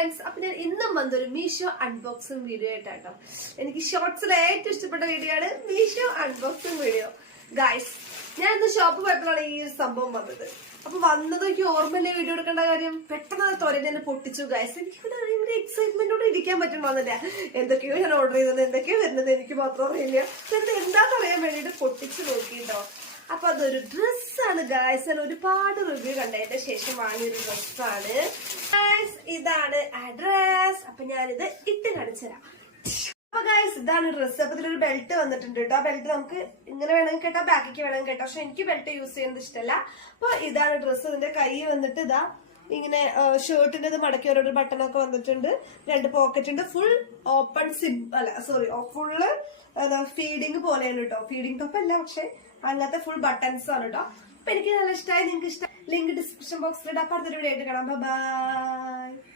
Friends, അപ്പൊ ഞാൻ ഇന്നും വന്നൊരു മീഷോ അൺബോക്സിംഗ് വീഡിയോ ആയിട്ടാട്ടോ. എനിക്ക് ഷോർട്സിൽ ഏറ്റവും ഇഷ്ടപ്പെട്ട വീഡിയോ ആണ് മീഷോ അൺബോക്സിംഗ് വീഡിയോ. ഗൈസ്, ഞാൻ ഇന്ന് ഷോപ്പ് പോയപ്പോഴാണ് ഈ ഒരു സംഭവം വന്നത്. അപ്പൊ വന്നത് എനിക്ക് ഓർമ്മയില്ലേ വീഡിയോ എടുക്കേണ്ട കാര്യം. പെട്ടെന്ന് അത് തൊരഞ്ഞ് തന്നെ പൊട്ടിച്ചു. ഗൈസ്, എനിക്ക് എക്സൈറ്റ്മെന്റോട് ഇരിക്കാൻ പറ്റുന്നില്ല. എന്തൊക്കെയോ ഞാൻ ഓർഡർ ചെയ്തത്, എന്തൊക്കെയോ വരുന്നത് എനിക്ക് മാത്രം അറിയില്ല. എന്താണെന്ന് അറിയാൻ വേണ്ടിട്ട് പൊട്ടിച്ചു നോക്കിട്ടോ. അപ്പൊ അതൊരു ഡ്രസ്സാണ് ഗായ്സ്. ഞാൻ ഒരുപാട് റിവ്യൂ കണ്ടതിന്റെ ശേഷം വാങ്ങിയൊരു ഡ്രസ്സാണ് ഗായ്സ്. ഇതാണ് ആ ഡ്രസ്. അപ്പൊ ഞാനിത് ഇട്ട് കാണിച്ചു തരാം. അപ്പൊ ഗായ്സ്, ഇതാണ് ഡ്രസ്സ്. അപ്പൊ ഇതിലൊരു ബെൽറ്റ് വന്നിട്ടുണ്ട് കേട്ടോ. ആ ബെൽറ്റ് നമുക്ക് ഇങ്ങനെ വേണമെങ്കിൽ കേട്ടോ, ബാക്കിക്ക് വേണമെങ്കിൽ കേട്ടോ. പക്ഷെ എനിക്ക് ബെൽറ്റ് യൂസ് ചെയ്യുന്നത് ഇഷ്ടമല്ല. അപ്പൊ ഇതാണ് ഡ്രസ്സ്. ഇതിന്റെ കൈ വന്നിട്ട് ഇതാ ഇങ്ങനെ ഷർട്ടിന്റെ ഇത് മടക്കി ഓരോ ബട്ടണൊക്കെ വന്നിട്ടുണ്ട്. 2 പോക്കറ്റ് ഉണ്ട്. ഫുൾ ഓപ്പൺ സിബ് അല്ല സോറി ഫുള്ള് ഫീഡിങ് പോലെയാണ് കേട്ടോ. ഫീഡിങ് ടോപ്പ് അല്ല, പക്ഷെ അങ്ങനത്തെ ഫുൾ ബട്ടൺസ് ആണ് കേട്ടോ. അപ്പൊ എനിക്ക് നല്ല ഇഷ്ടമായി. നിങ്ങൾക്ക് ഇഷ്ടം ലിങ്ക് ഡിസ്ക്രിപ്ഷൻ ബോക്സിൽ ഇടാം. അടുത്തൊരു വീഡിയോ ആയിട്ട് കാണാം. ബൈ.